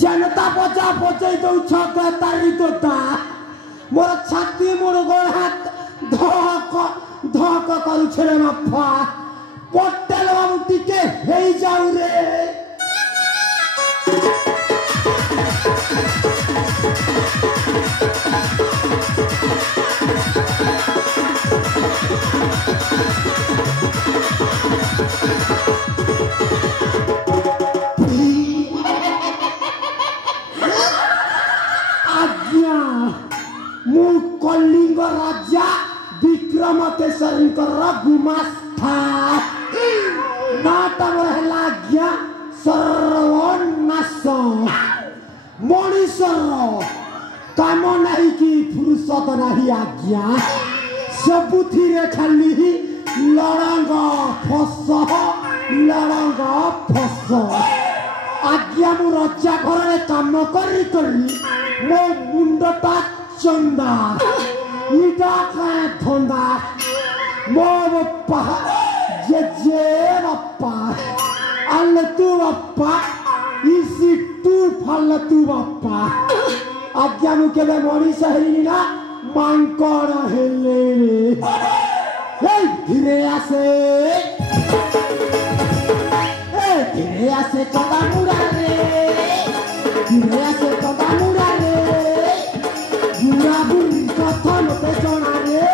जनता बचा बचे तारी तोता मोर छाती मोर गोड़ हाथ धक धक करुछे बापा पटेल बाबू टिके हे जाऊ रे कलिंग राजा विक्रम केसरी गुमास्था नाटा आज्ञा सर्वनाश मनीषर काम नहीं कि फुर्सत नहीं आज्ञा सबुथि खाली लड़ंग फस आज्ञा मु रजा घर काम करी मो मुंडटा चंदा इटा का धंदा मो बप्पा जे बप्पा अल तू बप्पा इसी तू फल तू बप्पा आज्ञा मु केबे मनीष हेली ना मांकड़ हेले हे धीरे आसे चंदा मुड़ा रे धीरे आसे चंदा मुड़ा रे बुरा बुरी कथा मते जणा रे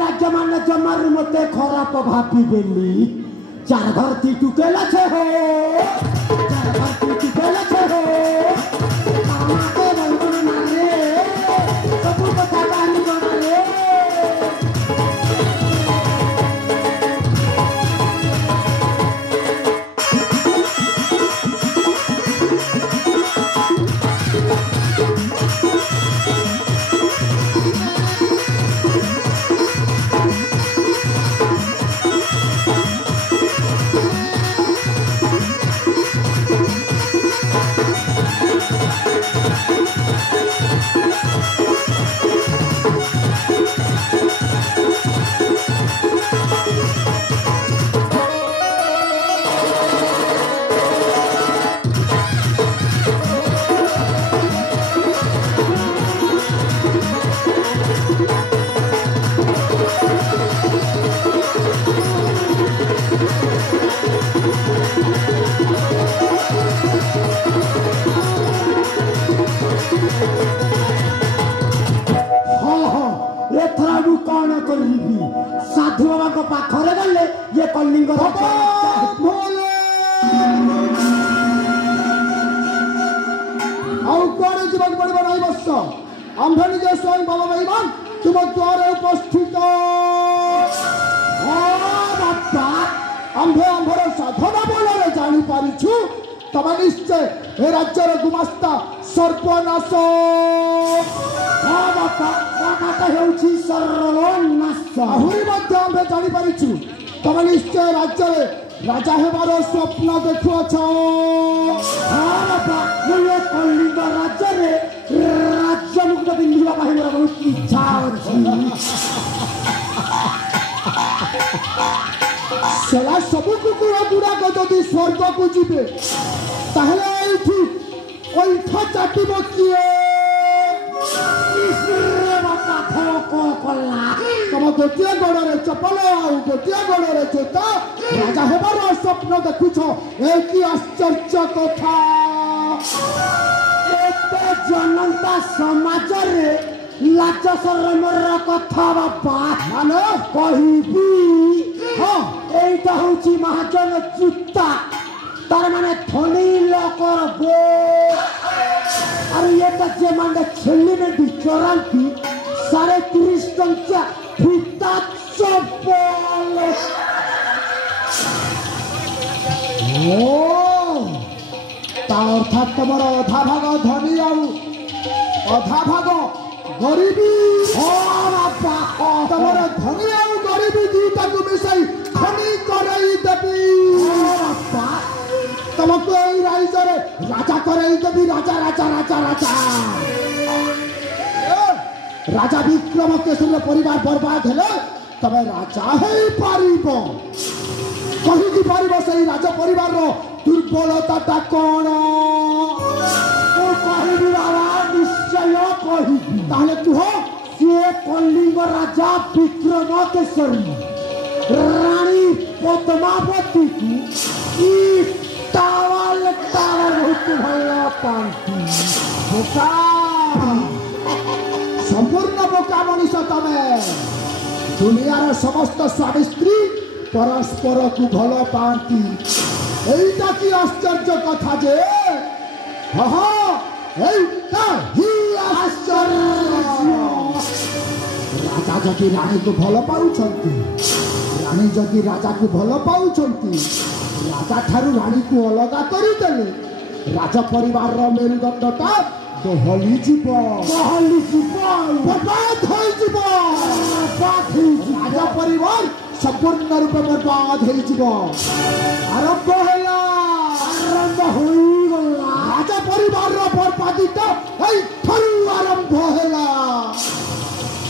राज्य मान जमार मते खराब भापी बेली चार घर ती टुकेला छे हो चार घर ती टुकेला छे हो आमाते बंधन मारे सब कथा कानी मारे साधु बाबा को पाखरे गले ये कलिंग कुआड़े जीवन पड़े नहीं बस आंभे निजे स्वयं बलवान तुम द्वारे उपस्थित बापा आंभे आंभर साधना बल जानी पारिछु तब निश्चय ए राज्यर गुमास्ता सर्वनाश बापा कथा हेउछि सर्वनाश आहुरी मध्य आंभे जानी पारिछु तब निश्चय राज्य राजा हेबार स्वप्न देखुअछ बापा मुझे कलिंग राज्य रे राज्य मुक्त पिंधिबा ପାଇଁ ମୋର बहुत इच्छा अछि सेला सबु कुकुर गुड़ाक जदि स्वर्ग को जीवे ताहले एठी ओइठ चाटिब किए बापा को कला तम गोटिए गोड़े चपल आउ गोटिए गोड़े जोता राजा हेबार स्वप्न देखुछ ए कि आश्चर्य कथा एते जनता समाज रे लाज शरमर कथा बापा माने कहिबी हाँ এইটা হচ্ছে মহাজন জুতা তার মানে ধনী লোকর বো আর এটা যে মানে ছেলে মেয়ে চরান্তি ৩.৫ টঙ্কা ফিতা চপল ओ ता अर्थात तुमर अधा भाग धनी आउ अधा भाग गरीबी বাপা तुमर धनी आउ गरीबी दुईटा को मिसाई खनी करई देबी বাপা तुमको एई राइजरे राजा करई देबी राजा राजा राजा राजा राजा विक्रम केसरी परिवार बर्बाद हेले तबे राजा हेई पारिबो कहिकी पारिबो सेई राजा परिवार रो दुर्बलता कोन ও কহিবি বাবা নিশ্চয় কহিবি ताहले तू हो সে কলিঙ্গ রাজা বিক্রম কেশরী রানী পদ্মাবতী কি টাওয়াল টাওয়াল হইতে ভালো পান্তি बोका संपूर्ण बोका मनीष तमे दुनियार समस्त स्वामी स्त्री परस्पर को भल पाती एटा की आश्चर्य कथा जे एटा ही आश्चर्य राजा जदि रानी को भल पाउछंती रानी जदि राजा को भल पाउछंती राजा ठारू रानी को अलगा करी देले राजा परिवार रो मेरुदंडटा दहली जीव बर्बाद हो जीव राजा परिवार संपूर्ण रूप बर्बाद हो जीव आरंभ हैला आरंभ होइगला राजा परिवार रो बर्बादीटा एई ठरू आरंभ हैला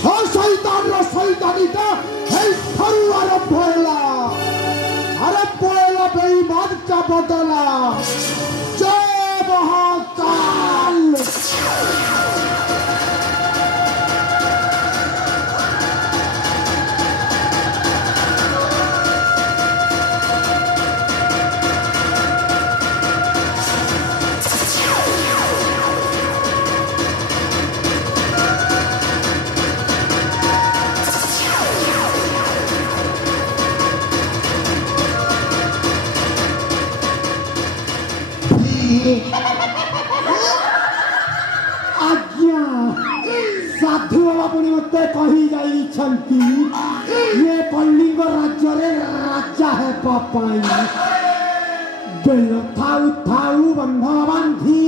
हो शैतान रो शैतानीटा एई ठरू आरंभ हैला आरंभ हैला बेईमान का बदला जय महाकाल आज्ञा साधु बाबा पुणी मत कही जाइछंती ये कलिंग राज्य रे राजा है पापाई बेल थाउ थाउ बंध बांधी